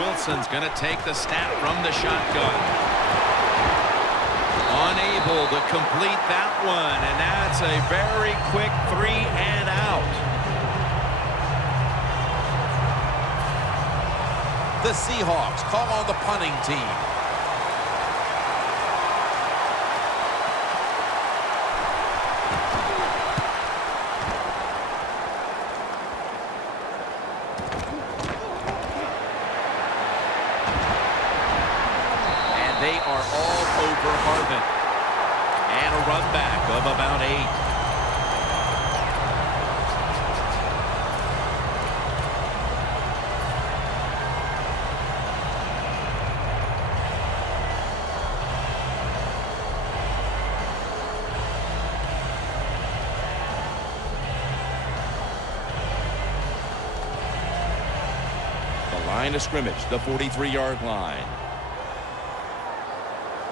Wilson's going to take the snap from the shotgun. Unable to complete that one, and that's a very quick 3 and out. The Seahawks call on the punting team. They are all over Harvin. And a run back of about 8. The line of scrimmage, the 43-yard line.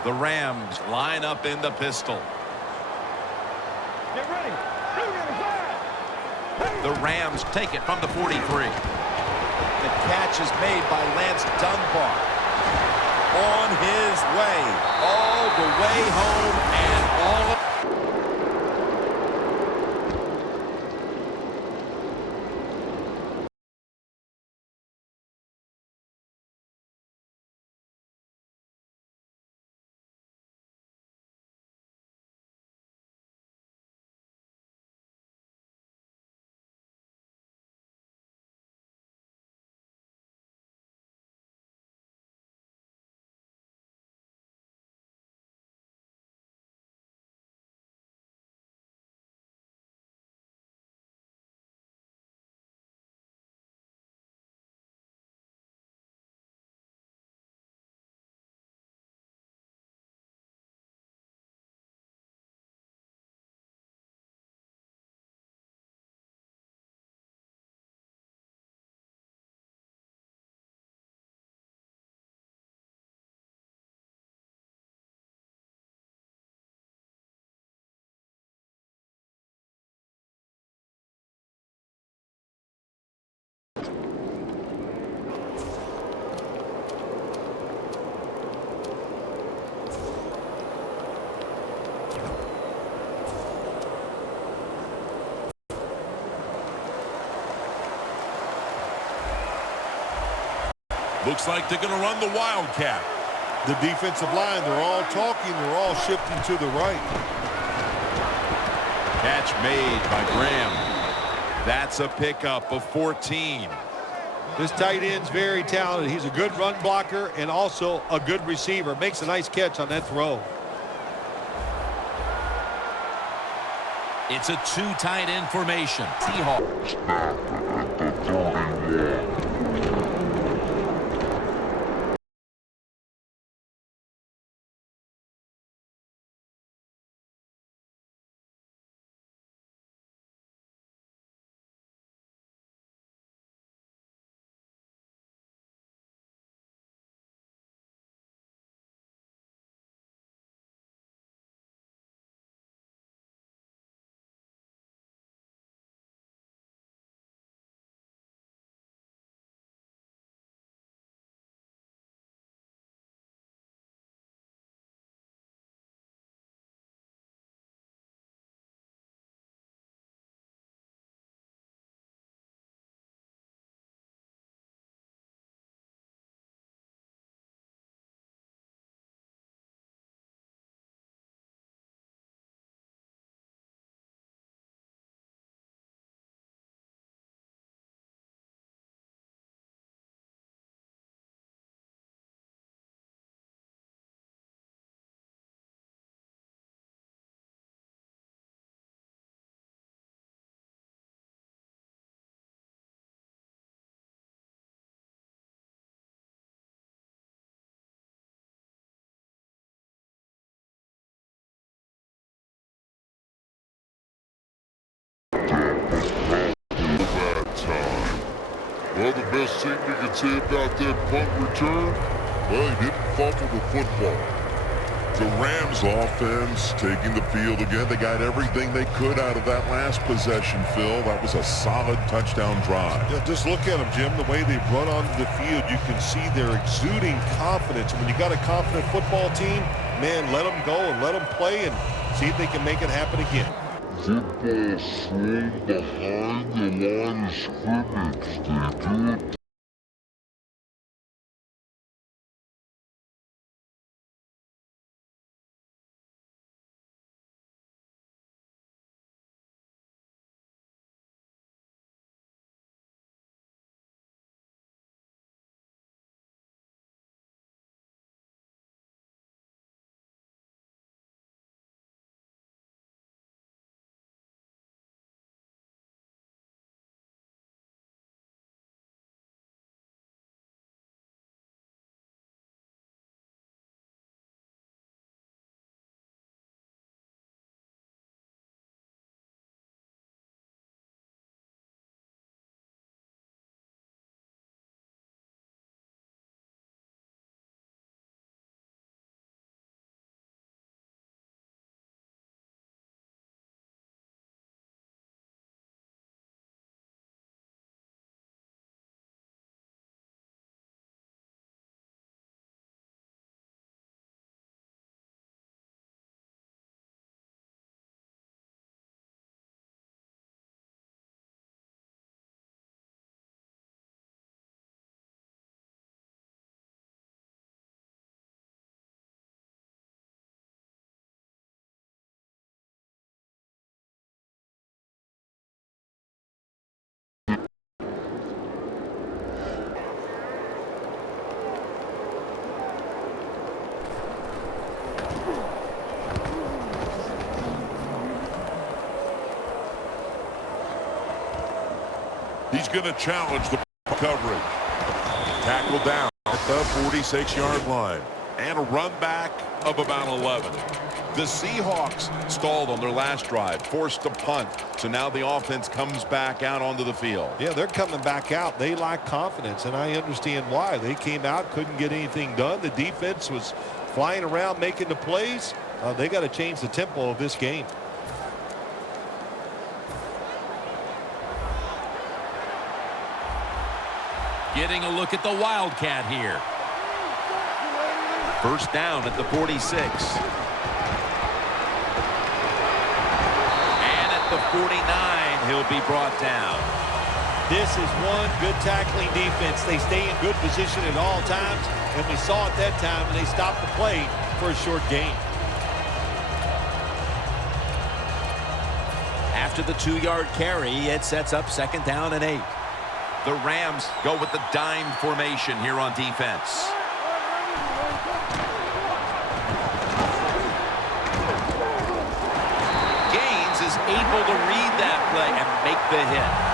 The Rams line up in the pistol. Get ready. The Rams take it from the 43. The catch is made by Lance Dunbar. On his way. All the way home and all. Looks like they're going to run the Wildcat. The defensive line, they're all talking, they're all shifting to the right. Catch made by Graham. That's a pickup of 14. This tight end's very talented. He's a good run blocker and also a good receiver. Makes a nice catch on that throw. It's a 2 tight end formation. Seahawks. Well, the best thing you can say about that punt return, well, he didn't fumble the football. The Rams offense taking the field again. They got everything they could out of that last possession, Phil. That was a solid touchdown drive. Yeah, just look at them, Jim. The way they run onto the field, you can see they're exuding confidence. And when you got a confident football team, man, let them go and let them play and see if they can make it happen again. Football swung behind the line of scrimmage. They do it. He's going to challenge the coverage. Tackle down at the 46-yard line. And a run back of about 11. The Seahawks stalled on their last drive, forced a punt. So now the offense comes back out onto the field. Yeah, they're coming back out. They lack confidence, and I understand why. They came out, couldn't get anything done. The defense was flying around making the plays. They got to change the tempo of this game. Getting a look at the Wildcat here. First down at the 46. And at the 49, he'll be brought down. This is one good tackling defense. They stay in good position at all times, and we saw it that time, and they stopped the play for a short gain. After the 2-yard carry, it sets up 2nd down and 8. The Rams go with the dime formation here on defense. Gaines is able to read that play and make the hit.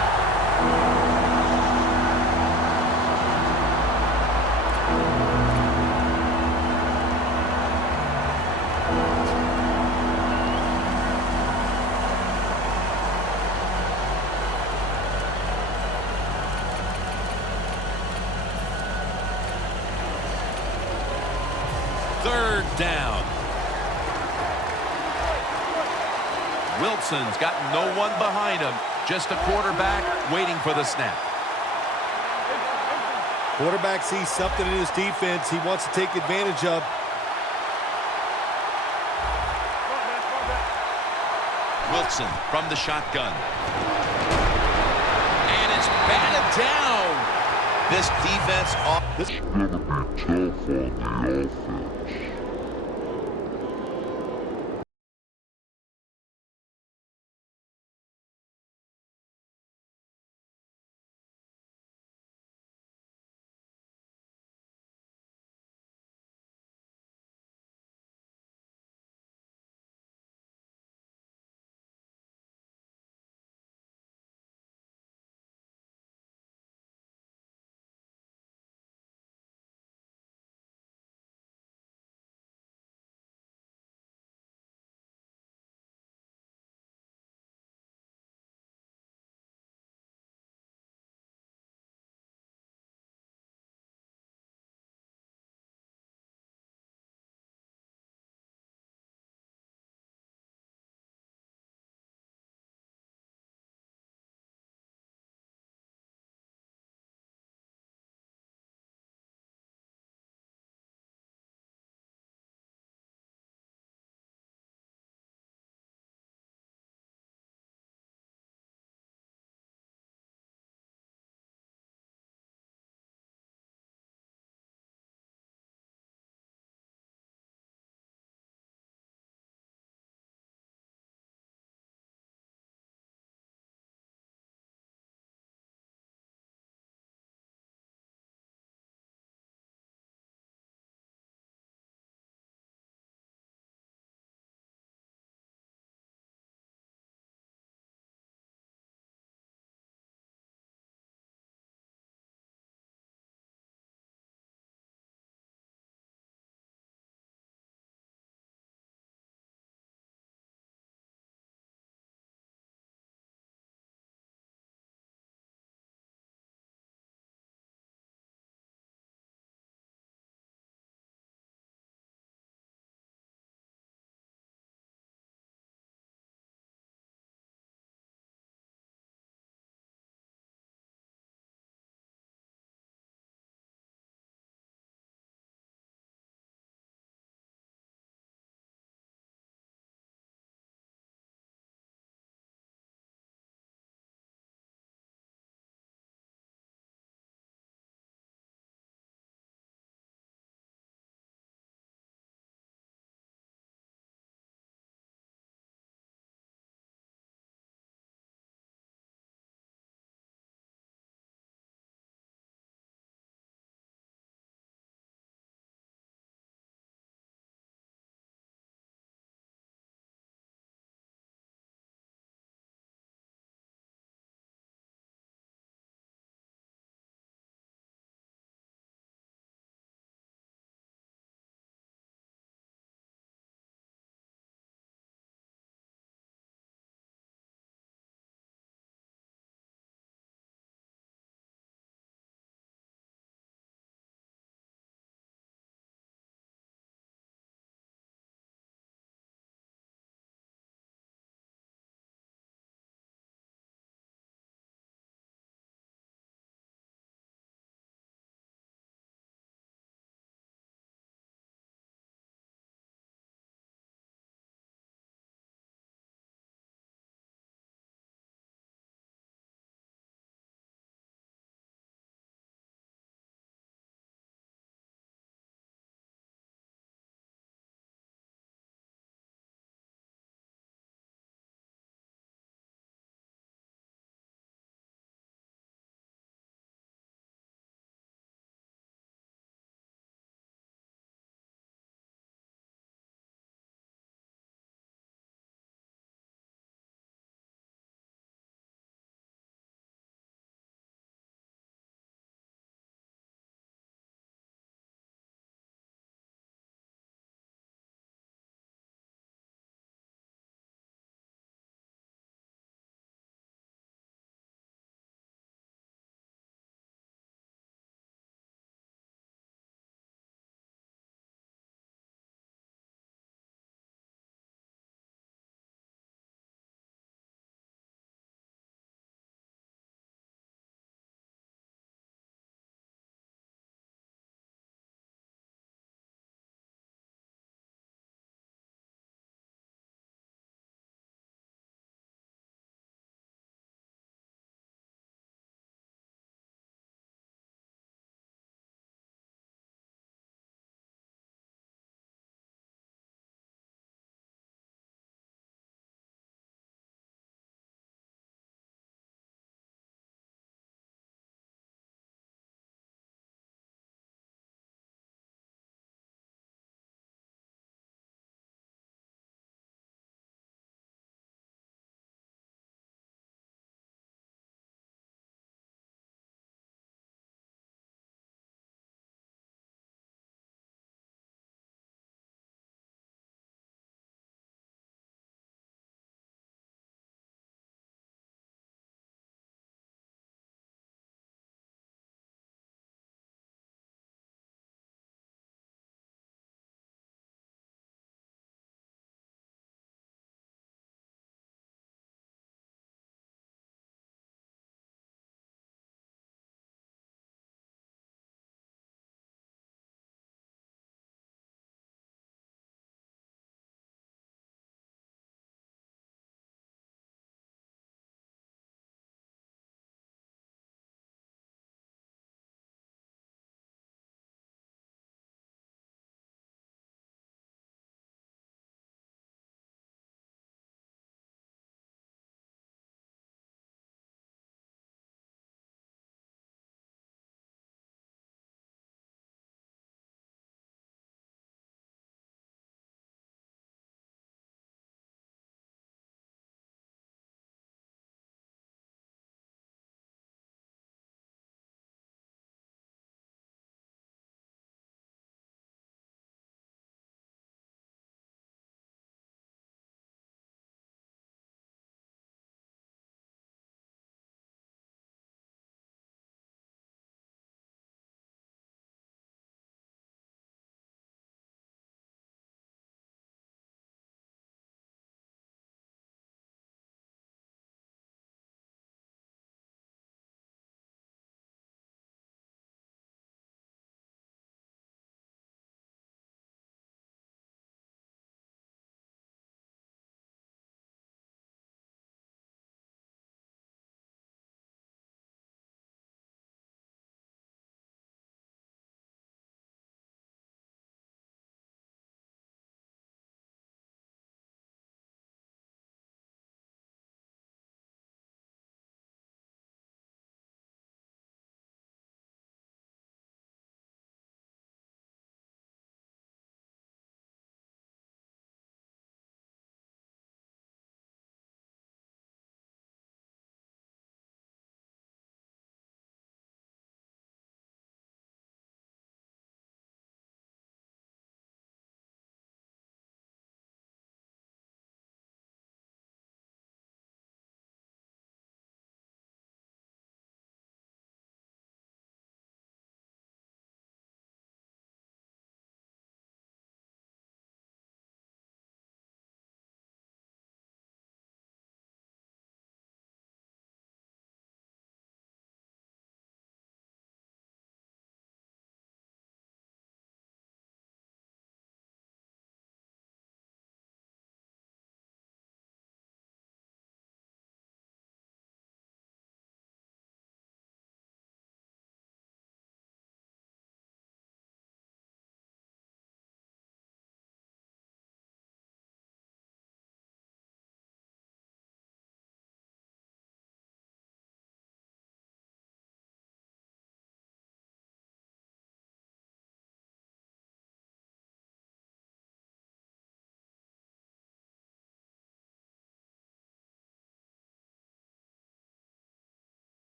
Third down. Wilson's got no one behind him. Just a quarterback waiting for the snap. Quarterback sees something in his defense he wants to take advantage of. Wilson from the shotgun. And it's batted down. This defense off. It's going to be tough on the offense.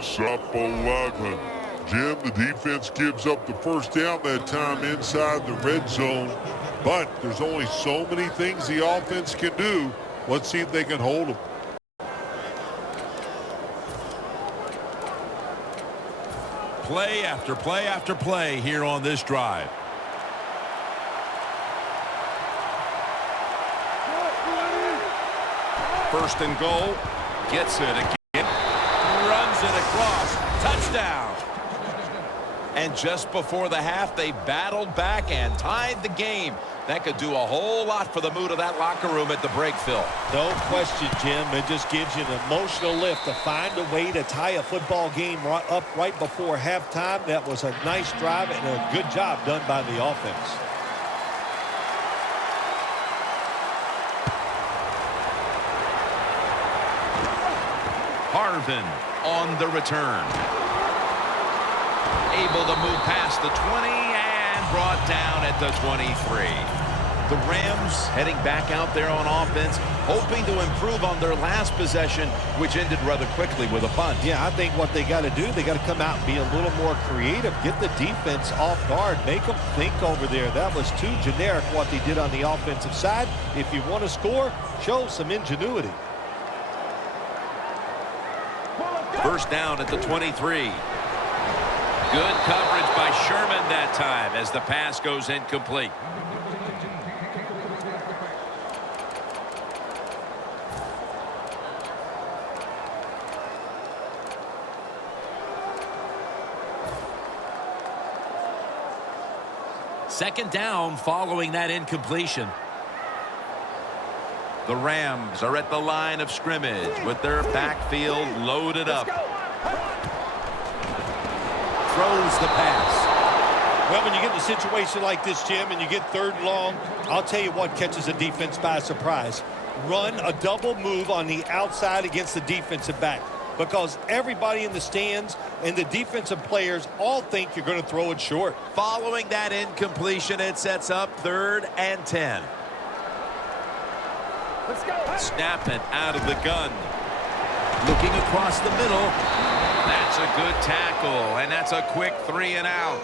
It's up 11. Jim, the defense gives up the first down that time inside the red zone. But there's only so many things the offense can do. Let's see if they can hold them. Play after play after play here on this drive. First and goal. Gets it again. Runs it across. Touchdown. And just before the half, they battled back and tied the game. That could do a whole lot for the mood of that locker room at the break, Phil. No question, Jim. It just gives you an emotional lift to find a way to tie a football game up right before halftime. That was a nice drive and a good job done by the offense. Harvin on the return. Able to move past the 20 and brought down at the 23. The Rams heading back out there on offense, hoping to improve on their last possession, which ended rather quickly with a punt. Yeah, I think what they got to do, they got to come out and be a little more creative, get the defense off guard, make them think over there. That was too generic what they did on the offensive side. If you want to score, show some ingenuity. First down at the 23. Good coverage by Sherman that time as the pass goes incomplete. Second down following that incompletion. The Rams are at the line of scrimmage with their backfield loaded up. Throws the pass. Well, when you get in a situation like this, Jim, and you get third and long, I'll tell you what catches a defense by surprise. Run a double move on the outside against the defensive back, because everybody in the stands and the defensive players all think you're going to throw it short. Following that incompletion, it sets up 3rd and 10. Let's go. Snap it out of the gun. Looking across the middle. That's a good tackle, and that's a quick 3 and out.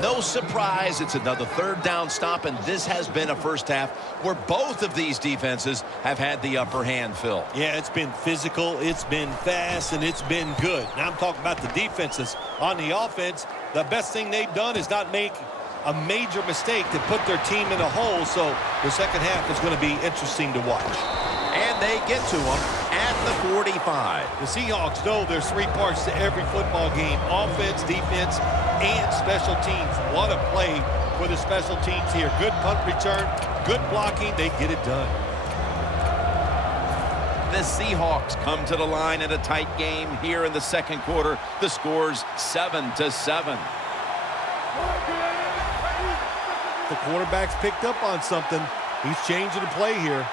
No surprise, it's another 3rd down stop, and this has been a first half where both of these defenses have had the upper hand, Phil. Yeah, it's been physical, it's been fast, and it's been good. Now I'm talking about the defenses. On the offense, the best thing they've done is not make a major mistake to put their team in a hole, so the second half is going to be interesting to watch. And they get to him at the 45. The Seahawks know there's 3 parts to every football game: offense, defense, and special teams. What a play for the special teams here. Good punt return, good blocking. They get it done. The Seahawks come to the line in a tight game here in the second quarter. The score's 7-7. The quarterback's picked up on something. He's changing the play here.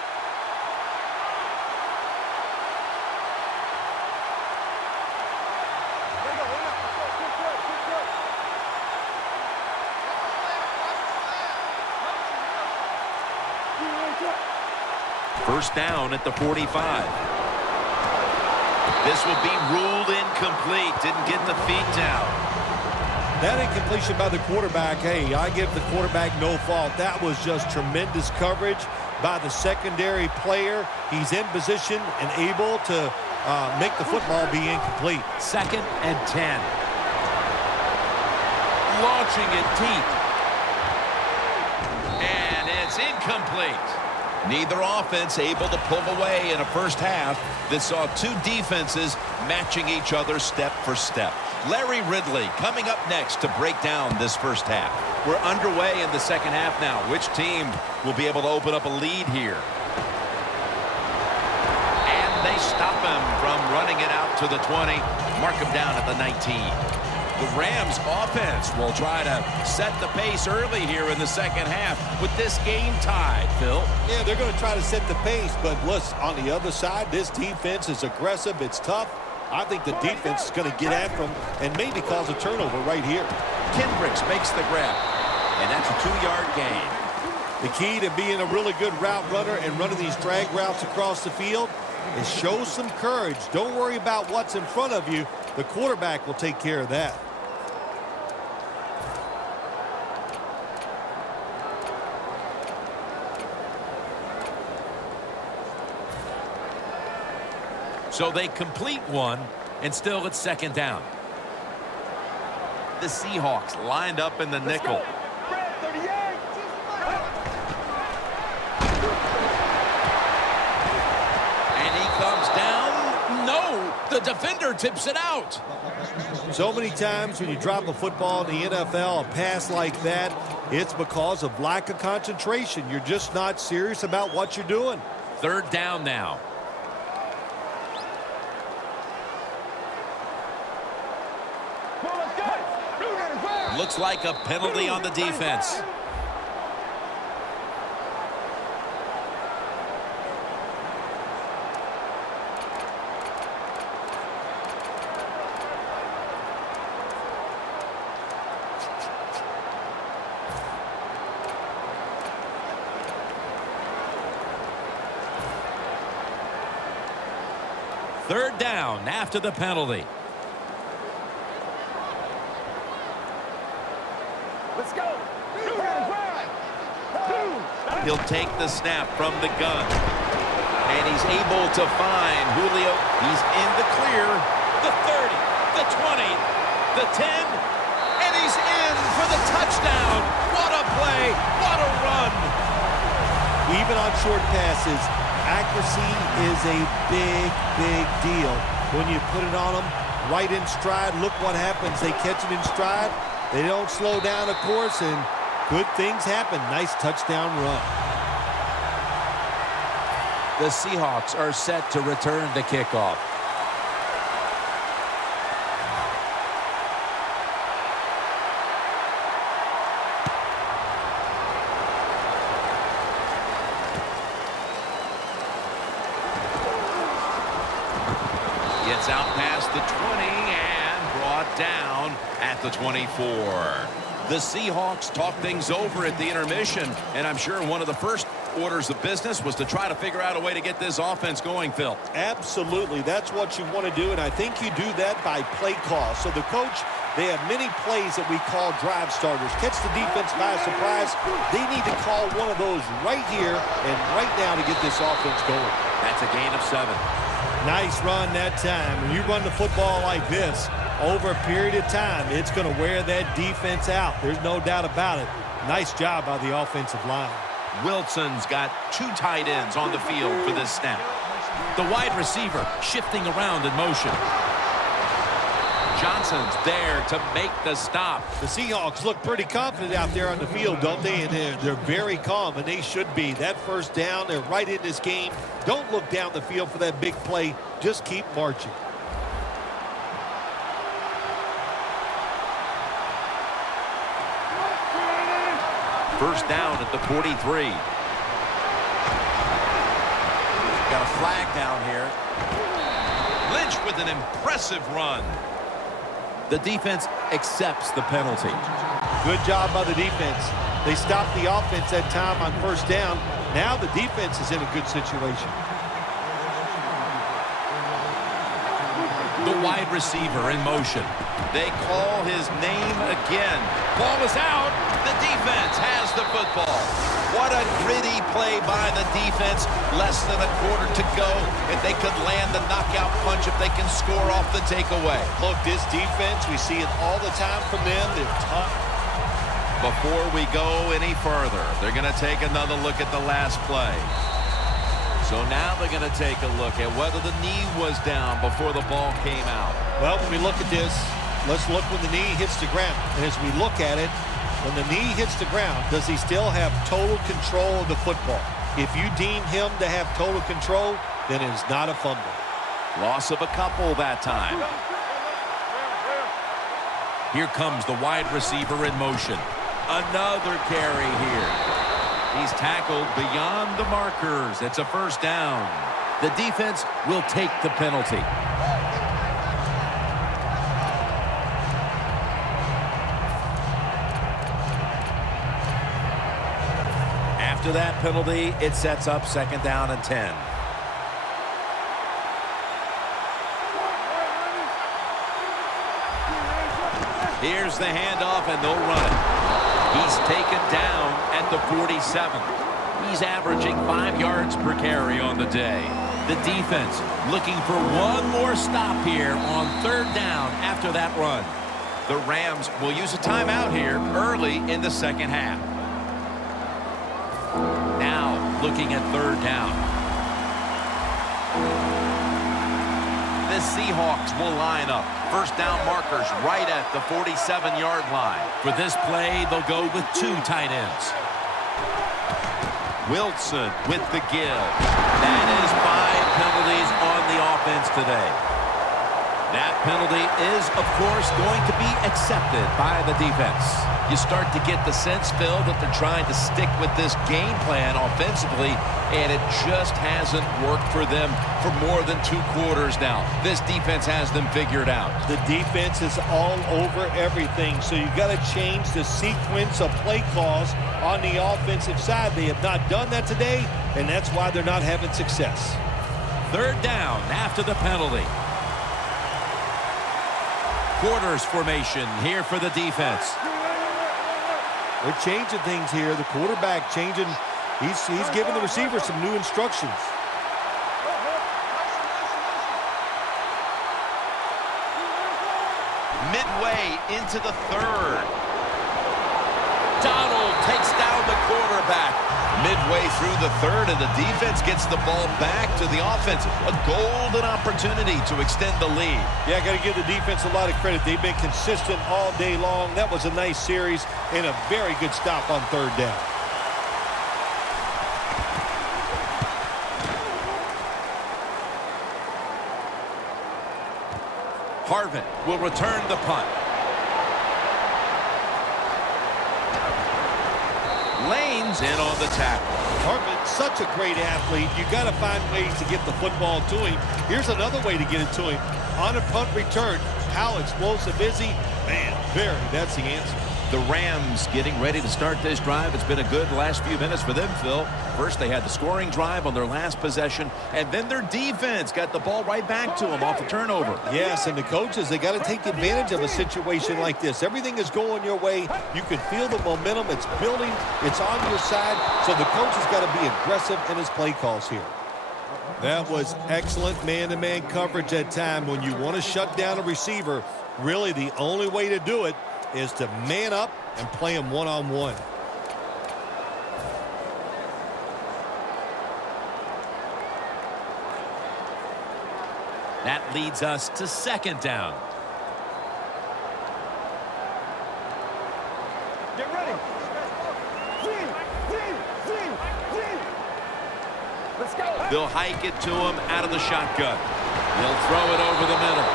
First down at the 45. This will be ruled incomplete. Didn't get the feet down. That incompletion by the quarterback, hey, I give the quarterback no fault. That was just tremendous coverage by the secondary player. He's in position and able to make the football be incomplete. 2nd and 10. Launching it deep. And it's incomplete. Neither offense able to pull away in a first half that saw 2 defenses matching each other step for step. Larry Ridley coming up next to break down this first half. We're underway in the second half now. Which team will be able to open up a lead here? And they stop him from running it out to the 20. Mark him down at the 19. The Rams offense will try to set the pace early here in the second half with this game tied, Phil. Yeah, they're going to try to set the pace, but listen, on the other side, this defense is aggressive. It's tough. I think the defense is going to get after them and maybe cause a turnover right here. Kendricks makes the grab, and that's a 2-yard gain. The key to being a really good route runner and running these drag routes across the field is show some courage. Don't worry about what's in front of you. The quarterback will take care of that. So they complete one, and still it's second down. The Seahawks lined up in the nickel. And he comes down. No, the defender tips it out. So many times when you drop a football in the NFL, a pass like that, it's because of lack of concentration. You're just not serious about what you're doing. Third down now. Looks like a penalty on the defense. Third down after the penalty. Let's go. He'll take the snap from the gun. And he's able to find Julio. He's in the clear. The 30, the 20, the 10, and he's in for the touchdown. What a play. What a run. Even on short passes, accuracy is a big, big deal. When you put it on them right in stride, look what happens. They catch it in stride. They don't slow down, of course, and good things happen. Nice touchdown run. The Seahawks are set to return the kickoff. Gets out past the 20 and brought down at the 24. The Seahawks talk things over at the intermission, and I'm sure one of the first orders of business was to try to figure out a way to get this offense going, Phil. Absolutely. That's what you want to do, and I think you do that by play call. So the coach, they have many plays that we call drive starters. Catch the defense by surprise. They need to call one of those right here and right now to get this offense going. That's a gain of 7. Nice run that time. When you run the football like this over a period of time, it's going to wear that defense out. There's no doubt about it. Nice job by the offensive line. Wilson's got 2 tight ends on the field for this snap. The wide receiver shifting around in motion. Johnson's there to make the stop. The Seahawks look pretty confident out there on the field, don't they? And they're very calm, and they should be. That first down, they're right in this game. Don't look down the field for that big play. Just keep marching. First down at the 43. Got a flag down here. Lynch with an impressive run. The defense accepts the penalty. Good job by the defense. They stopped the offense that time on first down. Now the defense is in a good situation. The wide receiver in motion. They call his name again. Ball is out. The defense has the football. What a gritty play by the defense. Less than a quarter to go. If they could land the knockout punch, if they can score off the takeaway. Look, this defense, we see it all the time from them. They're tough. Before we go any further, they're going to take another look at the last play. So now they're going to take a look at whether the knee was down before the ball came out. Well, when we look at this, let's look when the knee hits the ground. And as we look at it, when the knee hits the ground, does he still have total control of the football? If you deem him to have total control, then it is not a fumble. Loss of a couple that time. Here comes the wide receiver in motion. Another carry here. He's tackled beyond the markers. It's a first down. The defense will take the penalty. After that penalty, it sets up second down and 10. Here's the handoff, and they'll run it. He's taken down at the 47. He's averaging 5 yards per carry on the day. The defense looking for one more stop here on 3rd down after that run. The Rams will use a timeout here early in the 2nd half. Now looking at 3rd down. The Seahawks will line up. 1st down markers right at the 47-yard line. For this play, they'll go with 2 tight ends. Wilson with the give. That is 5 penalties on the offense today. That penalty is, of course, going to be accepted by the defense. You start to get the sense, Phil, that they're trying to stick with this game plan offensively, and it just hasn't worked for them for more than 2 quarters now. This defense has them figured out. The defense is all over everything, so you got to change the sequence of play calls on the offensive side. They have not done that today, and that's why they're not having success. 3rd down after the penalty. Quarters formation here for the defense. They're changing things here. The quarterback changing. He's giving the receiver some new instructions. Midway into the 3rd. Donald takes down the quarterback. Midway through the 3rd, and the defense gets the ball back to the offense. A golden opportunity to extend the lead. Yeah, I got to give the defense a lot of credit. They've been consistent all day long. That was a nice series and a very good stop on 3rd down. Harvin will return the punt. Lane's in on the tackle. Hartman, such a great athlete. You got to find ways to get the football to him. Here's another way to get it to him. On a punt return, how explosive is he? Man, that's the answer. The Rams getting ready to start this drive. It's been a good last few minutes for them, Phil. First, they had the scoring drive on their last possession, and then their defense got the ball right back to them off a turnover. Yes, and the coaches, they got to take advantage of a situation like this. Everything is going your way. You can feel the momentum. It's building. It's on your side. So the coach has got to be aggressive in his play calls here. That was excellent man-to-man coverage at time. When you want to shut down a receiver, really the only way to do it is to man up and play him one-on-one. That leads us to 2nd down. Get ready. Let's go. They'll hike it to him out of the shotgun. They'll throw it over the middle.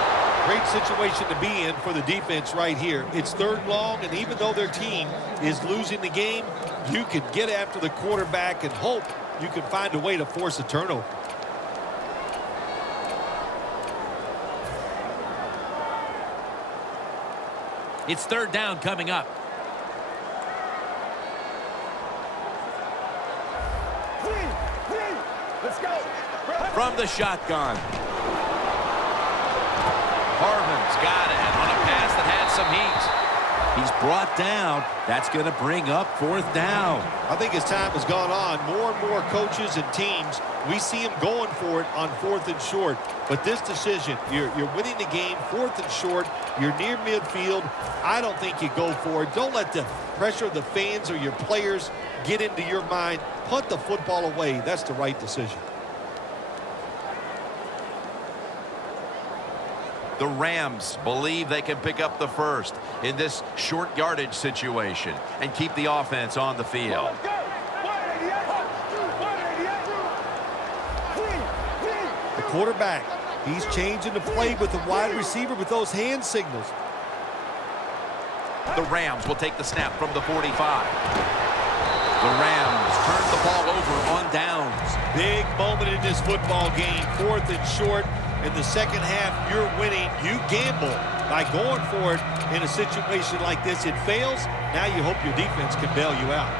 Great situation to be in for the defense right here. It's 3rd long, and even though their team is losing the game, you can get after the quarterback and hope you can find a way to force a turnover. It's 3rd down coming up. Let's go. From the shotgun. Harvin's got it on a pass that had some heat. He's brought down. That's going to bring up 4th down. I think as time has gone on, more and more coaches and teams, we see them going for it on 4th and short. But this decision, you're winning the game, 4th and short, you're near midfield. I don't think you go for it. Don't let the pressure of the fans or your players get into your mind. Punt the football away. That's the right decision. The Rams believe they can pick up the 1st in this short yardage situation and keep the offense on the field. The quarterback, he's changing the play with the wide receiver with those hand signals. The Rams will take the snap from the 45. The Rams turn the ball over on downs. Big moment in this football game, 4th and short. In the 2nd half, you're winning. You gamble by going for it in a situation like this. It fails. Now you hope your defense can bail you out.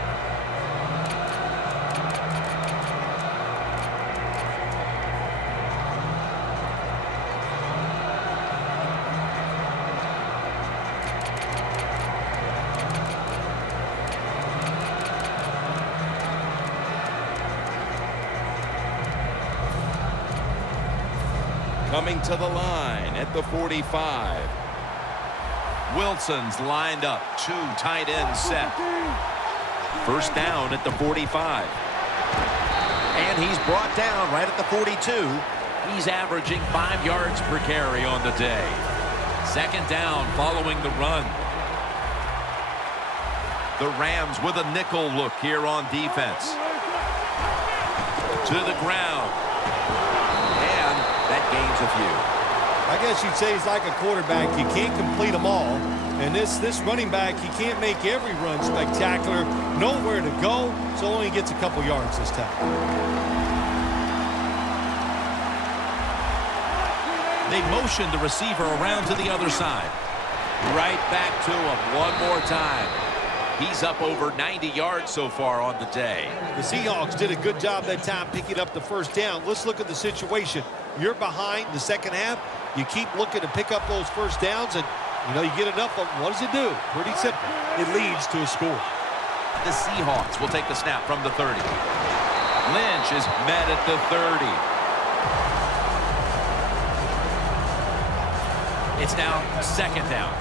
Coming to the line at the 45. Wilson's lined up. 2 tight ends set. First down at the 45. And he's brought down right at the 42. He's averaging 5 yards per carry on the day. Second down following the run. The Rams with a nickel look here on defense. To the ground. And that gains a few. I guess you'd say he's like a quarterback. You can't complete them all. And this running back, he can't make every run spectacular. Nowhere to go, so only gets a couple yards this time. They motion the receiver around to the other side. Right back to him one more time. He's up over 90 yards so far on the day. The Seahawks did a good job that time picking up the first down. Let's look at the situation. You're behind the second half. You keep looking to pick up those first downs, and you get enough of them. What does it do? Pretty simple. It leads to a score. The Seahawks will take the snap from the 30. Lynch is met at the 30. It's now second down.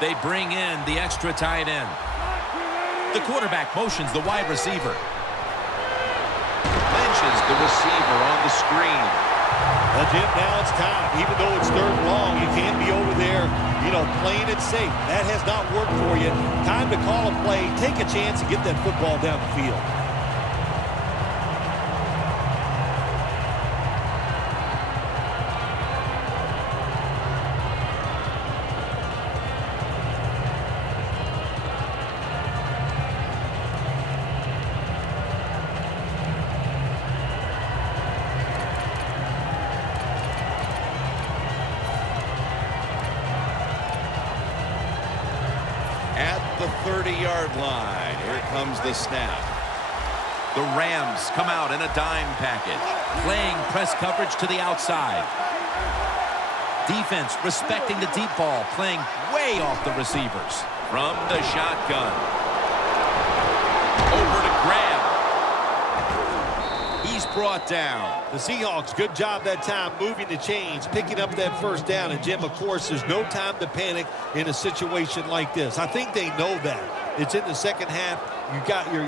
They bring in the extra tight end. The quarterback motions the wide receiver. Lynch is the receiver on the screen. Well, Jim, now it's time. Even though it's third and long, you can't be over there, playing it safe. That has not worked for you. Time to call a play, take a chance, and get that football down the field. The 30-yard line. Here comes the snap. The Rams come out in a dime package, playing press coverage to the outside. Defense respecting the deep ball, playing way off the receivers. From the shotgun. Over to Graham. He's brought down. The Seahawks, good job that time moving the chains, picking up that first down. And, Jim, of course, there's no time to panic in a situation like this. I think they know that. It's in the second half.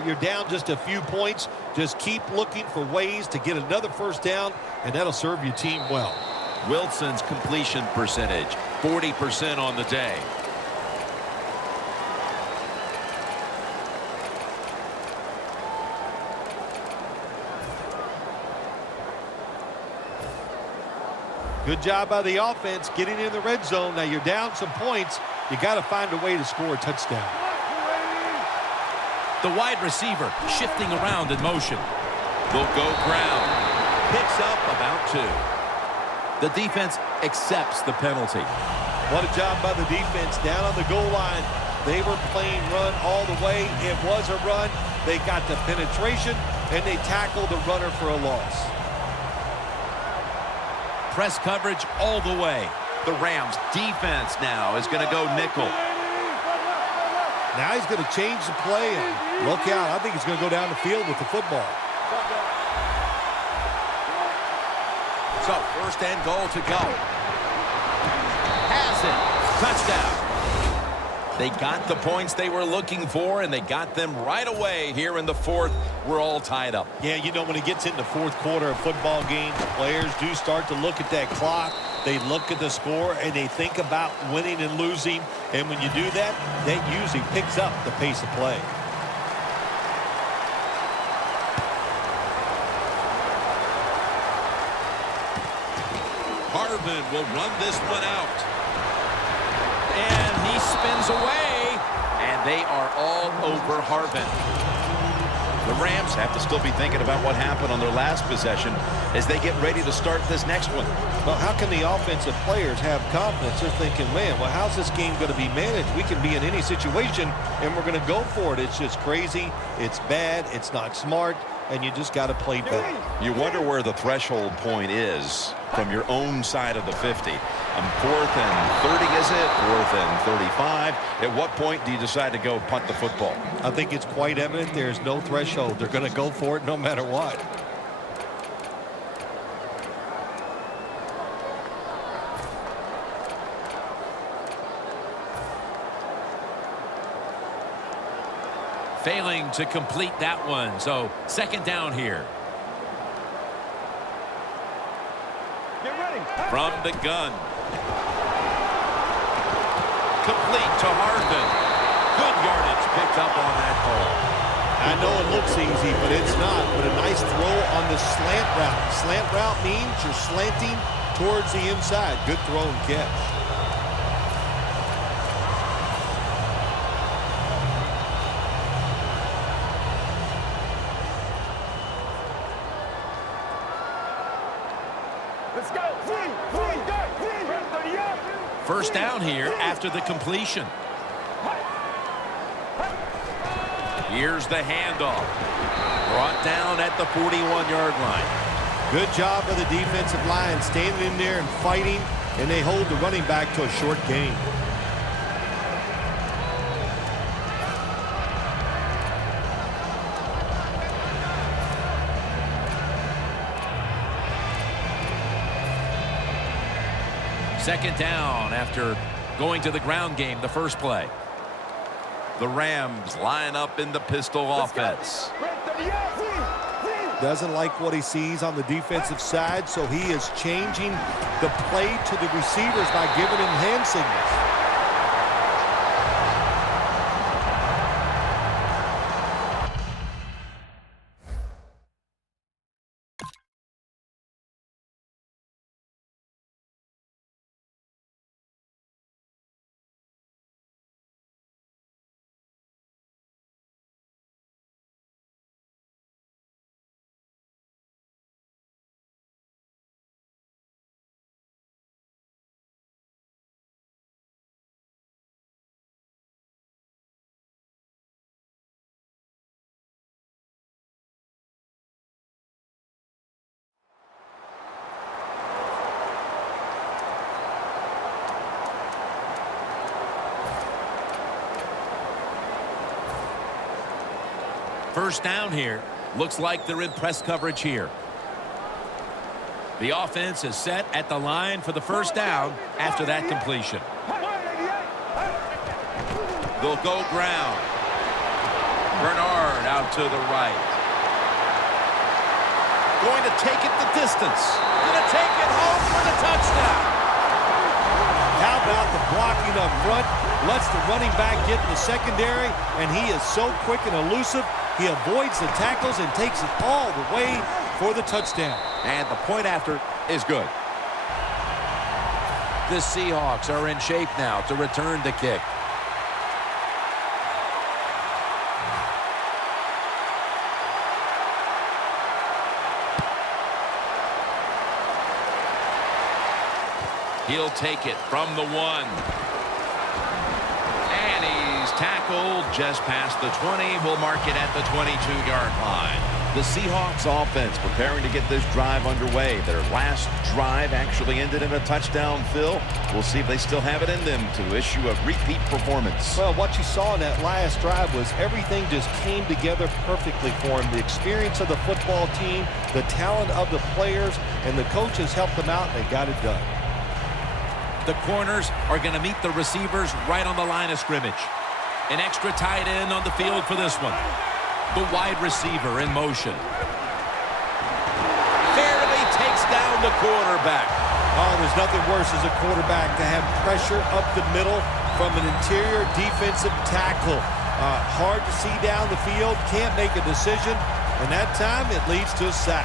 You're down just a few points. Just keep looking for ways to get another first down, and that'll serve your team well. Wilson's completion percentage, 40% on the day. Good job by the offense getting in the red zone. Now you're down some points. You got to find a way to score a touchdown. The wide receiver shifting around in motion. They'll go ground. Picks up about 2. The defense accepts the penalty. What a job by the defense down on the goal line. They were playing run all the way. It was a run. They got the penetration, and they tackled the runner for a loss. Press coverage all the way. The Rams defense now is going to go nickel. Now he's going to change the play and look out. I think he's going to go down the field with the football. So first and goal to go. Has it. Touchdown. They got the points they were looking for, and they got them right away here in the fourth. We're all tied up. Yeah, when it gets into fourth quarter of football games, players do start to look at that clock. They look at the score, and they think about winning and losing. And when you do that, that usually picks up the pace of play. Harvin will run this one out. And he spins away. And they are all over Harvin. The Rams have to still be thinking about what happened on their last possession as they get ready to start this next one. Well, how can the offensive players have confidence? They're thinking, man, well, how's this game going to be managed? We can be in any situation, and we're going to go for it. It's just crazy. It's bad. It's not smart, and you just got to play better. You wonder where the threshold point is from your own side of the 50. 4th and 30, is it? 4th and 35. At what point do you decide to go punt the football? I think it's quite evident there's no threshold. They're going to go for it no matter what. Failing to complete that one. So second down here. Get ready. From the gun. Complete to Harvin. Good yardage picked up on that call. I know it looks easy, but it's not. But a nice throw on the slant route. Slant route means you're slanting towards the inside. Good throw and catch. Let's go. First down here after the completion. Here's the handoff. Brought down at the 41-yard line. Good job of the defensive line standing in there and fighting, and they hold the running back to a short gain. Second down after going to the ground game the first play. The Rams line up in the pistol offense. Doesn't like what he sees on the defensive side, so he is changing the play to the receivers by giving him hand signals. First down here. Looks like they're in press coverage here. The offense is set at the line for the first down after that completion. They'll go ground. Bernard out to the right. Going to take it the distance. Going to take it home for the touchdown. How about the blocking up front? Lets the running back get in the secondary, and he is so quick and elusive. He avoids the tackles and takes it all the way for the touchdown. And the point after is good. The Seahawks are in shape now to return the kick. He'll take it from the 1. And he's tackled just past the 20. We'll mark it at the 22-yard line. The Seahawks offense preparing to get this drive underway. Their last drive actually ended in a touchdown, Phil. We'll see if they still have it in them to issue a repeat performance. Well, what you saw in that last drive was everything just came together perfectly for him. The experience of the football team, the talent of the players, and the coaches helped them out, and they got it done. The corners are going to meet the receivers right on the line of scrimmage. An extra tight end on the field for this one. The wide receiver in motion. Barely takes down the quarterback. Oh, there's nothing worse as a quarterback to have pressure up the middle from an interior defensive tackle. Hard to see down the field, can't make a decision, and that time it leads to a sack.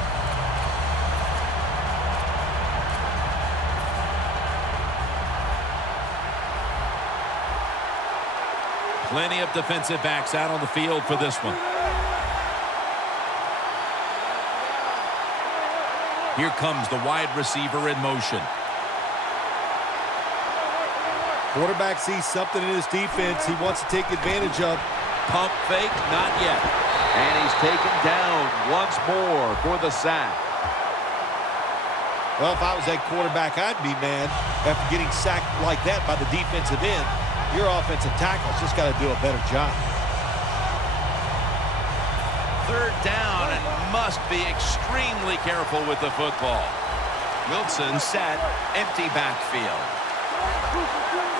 Plenty of defensive backs out on the field for this one. Here comes the wide receiver in motion. Quarterback sees something in his defense he wants to take advantage of. Pump fake, not yet. And he's taken down once more for the sack. Well, if I was that quarterback, I'd be mad after getting sacked like that by the defensive end. Your offensive tackle's just got to do a better job. Third down and must be extremely careful with the football. Wilson set, empty backfield.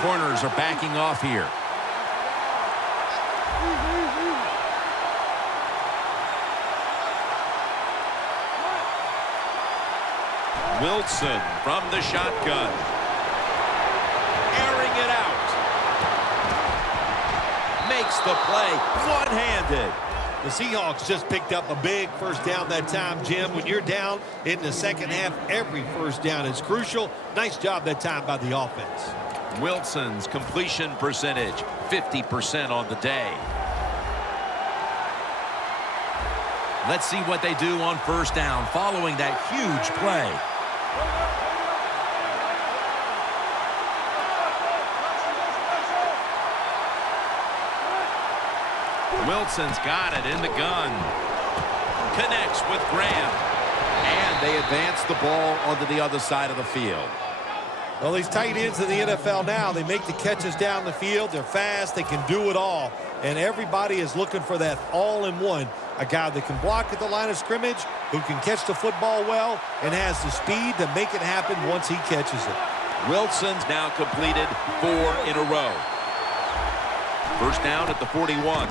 Corners are backing off here. Wilson from the shotgun. Airing it out. Makes the play one-handed. The Seahawks just picked up a big first down that time, Jim. When you're down in the second half, every first down is crucial. Nice job that time by the offense. Wilson's completion percentage, 50% on the day. Let's see what they do on first down following that huge play. Wilson's got it in the gun. Connects with Graham. And they advance the ball onto the other side of the field. Well, these tight ends in the NFL now, they make the catches down the field. They're fast. They can do it all. And everybody is looking for that all-in-one. A guy that can block at the line of scrimmage, who can catch the football well, and has the speed to make it happen once he catches it. Wilson's now completed 4 in a row. First down at the 41.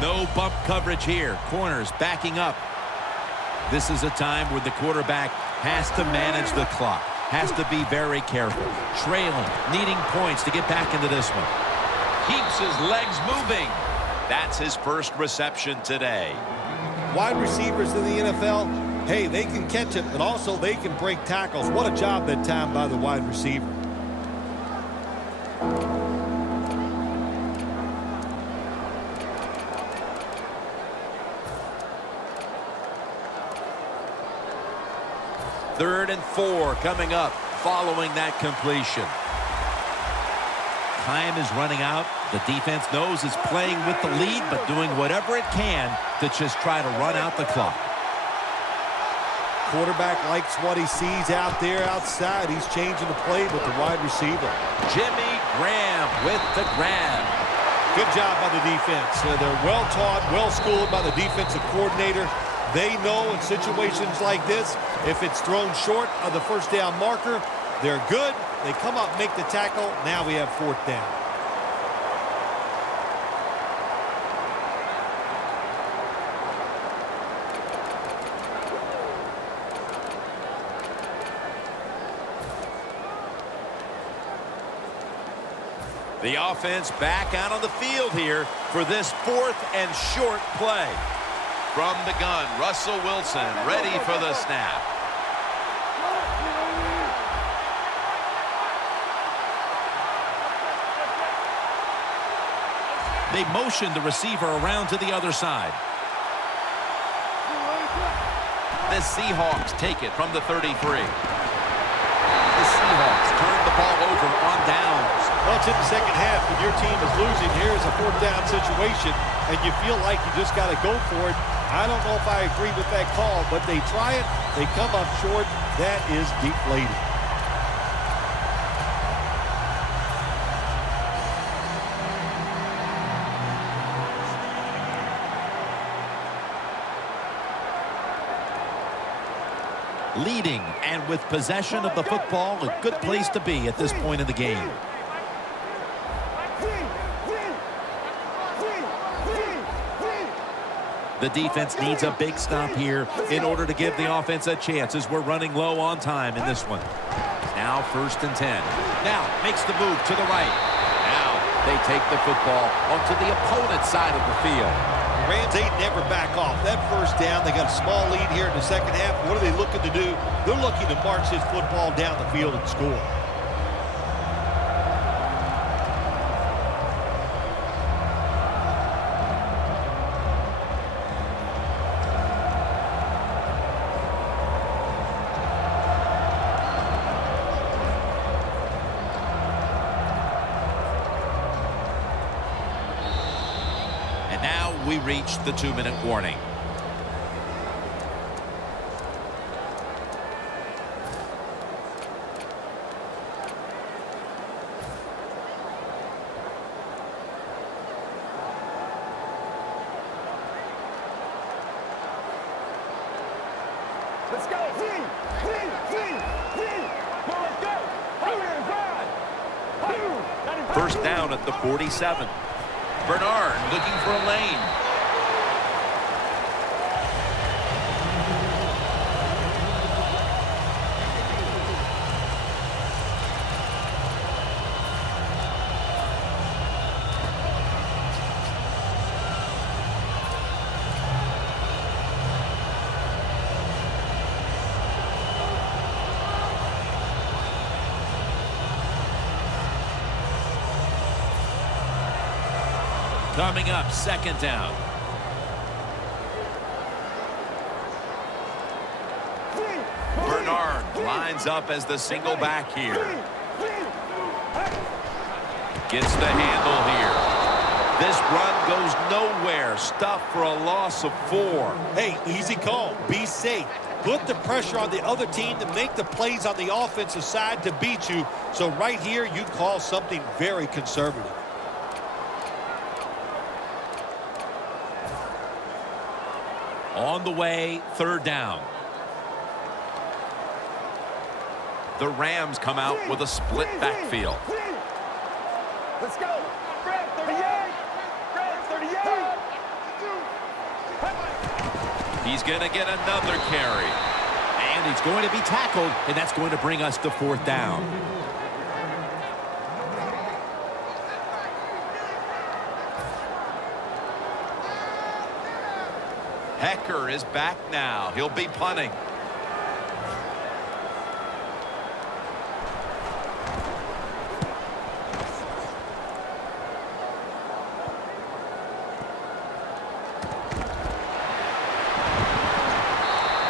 No bump coverage here. Corners backing up. This is a time when the quarterback has to manage the clock. Has to be very careful. Trailing, needing points to get back into this one. Keeps his legs moving. That's his first reception today. Wide receivers in the NFL, hey, they can catch it, but also they can break tackles. What a job that time by the wide receiver. Third and 4 coming up following that completion. Time is running out. The defense knows it's playing with the lead, but doing whatever it can to just try to run out the clock. Quarterback likes what he sees out there outside. He's changing the play with the wide receiver. Jimmy Graham with the grab. Good job by the defense. They're well taught, well schooled by the defensive coordinator. They know in situations like this, if it's thrown short of the first down marker, they're good. They come up, make the tackle. Now we have fourth down. The offense back out on the field here for this 4th and short play. From the gun, Russell Wilson ready for the snap. They motion the receiver around to the other side. The Seahawks take it from the 33. The Seahawks turn the ball over on downs. Well, it's in the second half when your team is losing. Here's a fourth down situation, and you feel like you just got to go for it. I don't know if I agree with that call, but they try it. They come up short. That is deflating. Leading and with possession of the football, a good place to be at this point in the game. The defense needs a big stop here in order to give the offense a chance as we're running low on time in this one. Now 1st and 10. Now makes the move to the right. Now they take the football onto the opponent's side of the field. Rams, they never back off. That first down, they got a small lead here in the second half. What are they looking to do? They're looking to march this football down the field and score. we reach the 2-minute warning. Let's go. First down at the 47. Bernard looking for a lane. Coming up, second down. Bernard lines up as the single back here. Gets the handle here. This run goes nowhere. Stuffed for a loss of 4. Hey, easy call. Be safe. Put the pressure on the other team to make the plays on the offensive side to beat you. So right here, you call something very conservative. On the way, third down. The Rams come out with a split backfield. Let's go. Red 38. Red 38. He's going to get another carry. And he's going to be tackled, and that's going to bring us to fourth down. Hecker is back now. He'll be punting.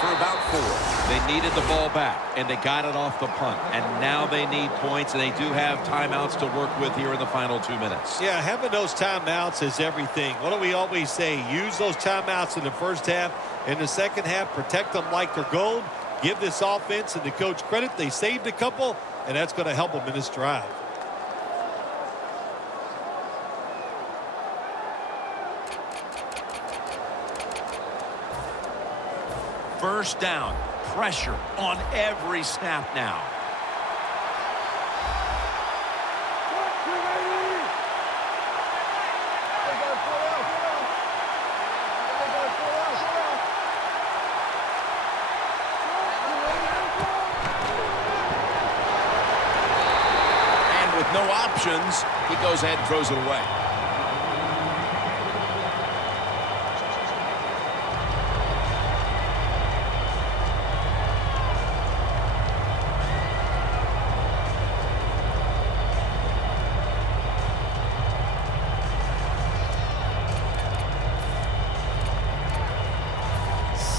For about 4. They needed the ball back, and they got it off the punt. And now they need points, and they do have timeouts to work with here in the final 2 minutes. Yeah, having those timeouts is everything. What do we always say? Use those timeouts in the first half. In the second half, protect them like they're gold. Give this offense and the coach credit. They saved a couple, and that's going to help them in this drive. First down. Pressure on every snap now. And with no options, he goes ahead and throws it away.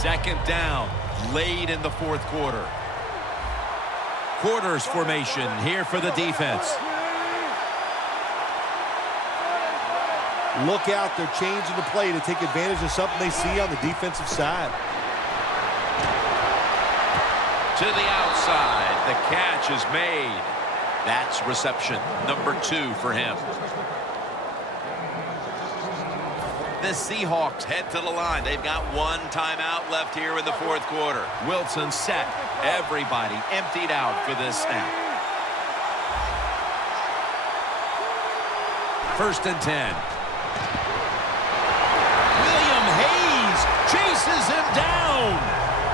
Second down, late in the fourth quarter. Quarters formation here for the defense. Look out, they're changing the play to take advantage of something they see on the defensive side. To the outside, the catch is made. That's reception number 2 for him. The Seahawks head to the line. They've got 1 timeout left here in the fourth quarter. Wilson set. Everybody emptied out for this snap. First and 10. William Hayes chases him down.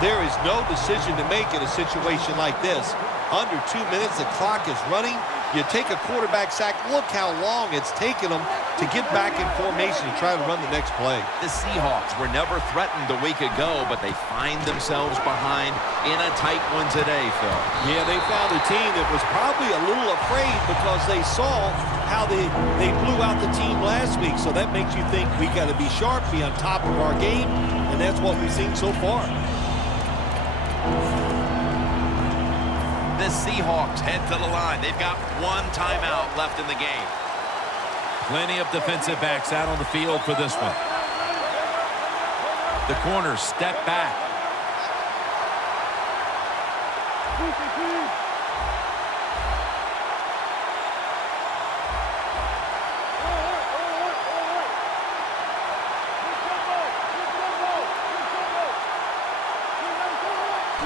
There is no decision to make in a situation like this. Under 2 minutes, the clock is running. You take a quarterback sack. Look how long it's taken them to get back in formation to try to run the next play. The Seahawks were never threatened a week ago, but they find themselves behind in a tight one today, Phil. Yeah, they found a team that was probably a little afraid because they saw how they blew out the team last week. So that makes you think we got to be sharp, be on top of our game, and that's what we've seen so far. The Seahawks head to the line. They've got 1 timeout left in the game. Plenty of defensive backs out on the field for this one. The corner step back.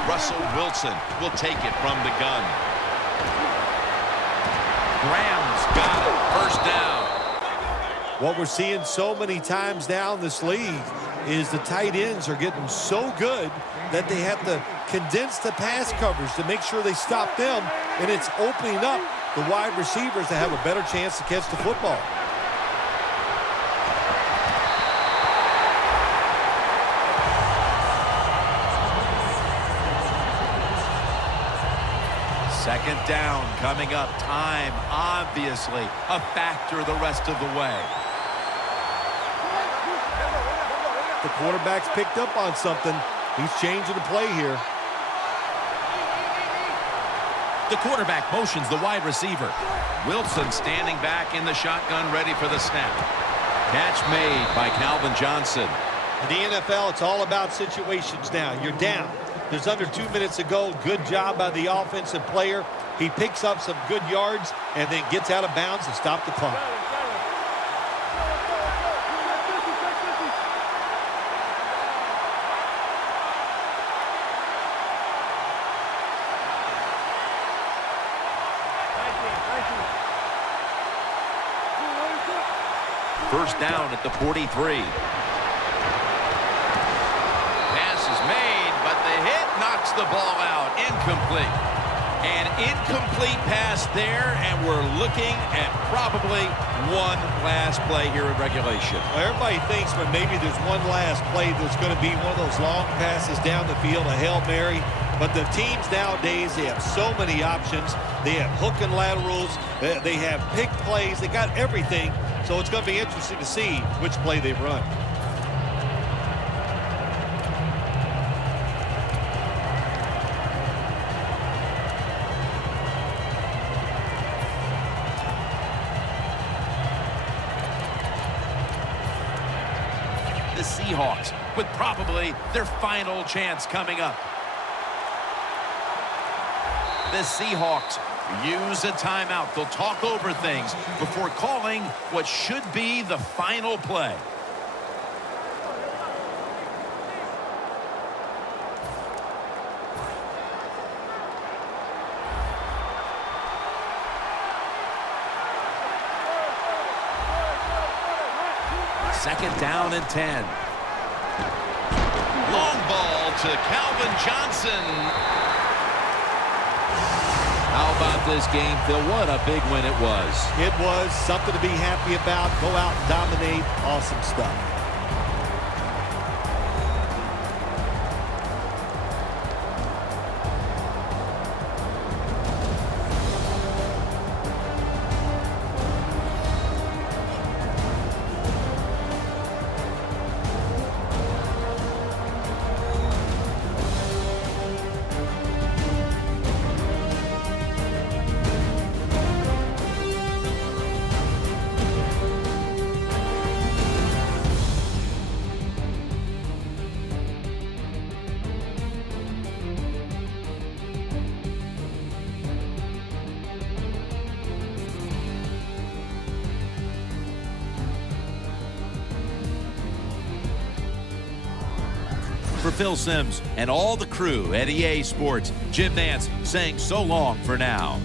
Russell Wilson will take it from the gun. Graham's got it. First down. What we're seeing so many times now in this league is the tight ends are getting so good that they have to condense the pass coverage to make sure they stop them, and it's opening up the wide receivers to have a better chance to catch the football. Second down coming up. Time, obviously, a factor the rest of the way. The quarterback's picked up on something. He's changing the play here. The quarterback motions the wide receiver. Wilson standing back in the shotgun, ready for the snap. Catch made by Calvin Johnson. In the NFL, it's all about situations now. You're down. There's under 2 minutes to go. Good job by the offensive player. He picks up some good yards and then gets out of bounds to stop the clock. First down at the 43. Pass is made, but the hit knocks the ball out. Incomplete. An incomplete pass there, and we're looking at probably one last play here in regulation. Well, everybody thinks, but maybe there's one last play that's going to be one of those long passes down the field, a Hail Mary. But the teams nowadays, they have so many options. They have hook and laterals. They have pick plays. They got everything. So it's going to be interesting to see which play they run. The Seahawks with probably their final chance coming up. The Seahawks use a timeout. They'll talk over things before calling what should be the final play. Second down and 10. Long ball to Calvin Johnson. How about this game, Phil? What a big win it was. It was something to be happy about. Go out and dominate. Awesome stuff. For Phil Simms and all the crew at EA Sports, Jim Nance saying so long for now.